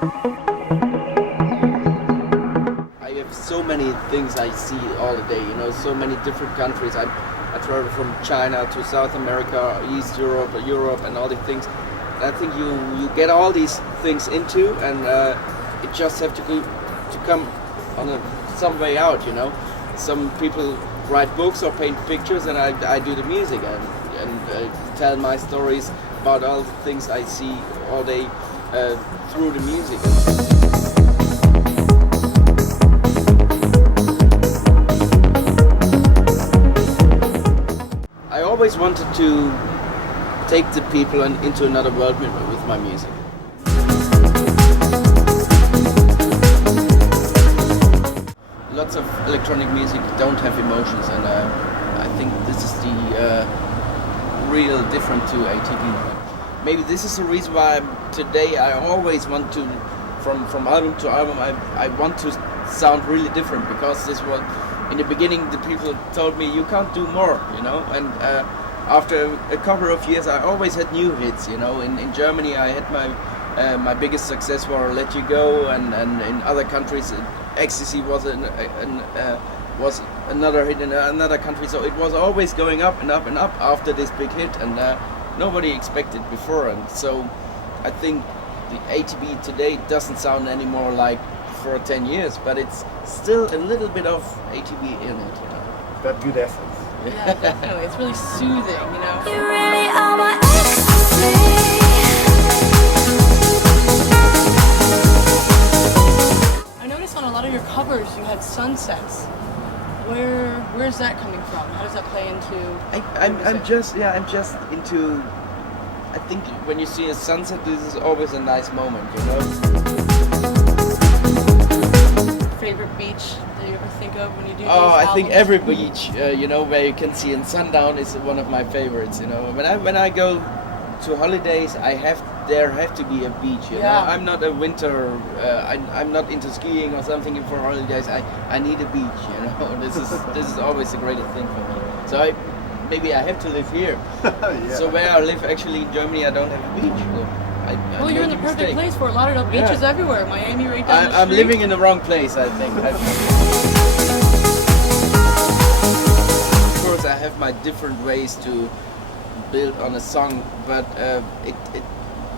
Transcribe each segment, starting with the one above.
I have so many things I see all the day, you know, so many different countries. I travel from China to South America, East Europe, Europe, and all the things. And I think you get all these things into, and it just have to come on some way out, you know. Some people write books or paint pictures, and I do the music and tell my stories about all the things I see all day through the music. I always wanted to take the people into another world with my music. Lots of electronic music don't have emotions, and I think this is the real difference to ATB. Maybe this is the reason why today I always want to, from album to album, I want to sound really different, because this was, in the beginning the people told me you can't do more, you know, and after a couple of years I always had new hits, you know. In Germany I had my biggest success was Let You Go, and in other countries Ecstasy was was another hit in another country, so it was always going up and up and up after this big hit, and nobody expected before. And so I think the ATB today doesn't sound anymore like for 10 years, but it's still a little bit of ATB in it, you know. That good essence. Yeah, definitely. It's really soothing, you know. You really are my ecstasy. I noticed on a lot of your covers you had sunsets. Where's that coming from? How does that play into? I'm just into. I think when you see a sunset, this is always a nice moment, you know. Favorite beach that you ever think of when you do these I think albums? every beach, you know, where you can see in sundown is one of my favorites. You know, when I go to holidays, there have to be a beach. You know, I'm not a winter. I'm not into skiing or something for holidays. I need a beach. You know, this is always the greatest thing for me. So maybe I have to live here. Yeah. So where I live, actually in Germany, I don't have a beach. So Well, you're in the perfect place. Fort Lauderdale beaches everywhere. Miami right down the street. I'm living in the wrong place, I think. Of course, I have my different ways to build on a song, but it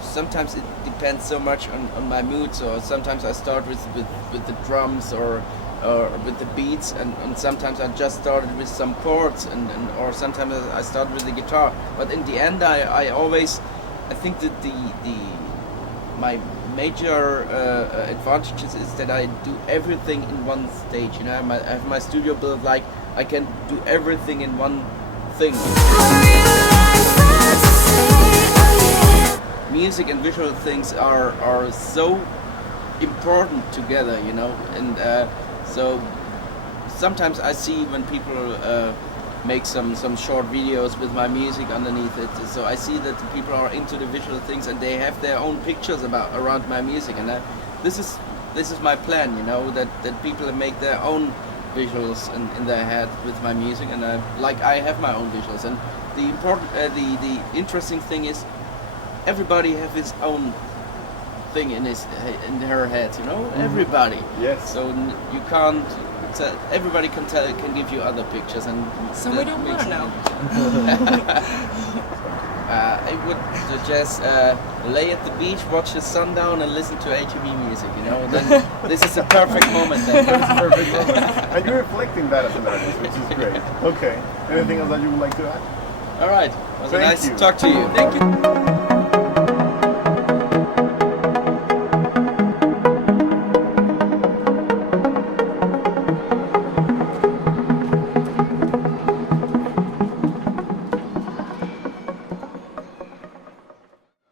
sometimes it depends so much on my mood. So sometimes I start with the drums or with the beats, and sometimes I just started with some chords, or sometimes I start with the guitar. But in the end, I think that my major advantages is that I do everything in one stage. You know, I have my studio built like I can do everything in one thing. Music and visual things are so important together, you know, and so sometimes I see when people make some short videos with my music underneath it, so I see that the people are into the visual things and they have their own pictures around my music, and this is my plan, you know, that people make their own visuals in their head with my music, and I have my own visuals. And the interesting thing is everybody have his own thing in her head, you know. Everybody. Yes. So you can't. Everybody can give you other pictures, and Some we don't want to know. I would suggest lay at the beach, watch the sundown, and listen to ATB music. You know, then this is a perfect moment. Then. That's a perfect moment. And you're reflecting that as an artist, which is great. Okay. Anything else that you would like to add? All right. It was Thank nice you. to talk to you. Thank you.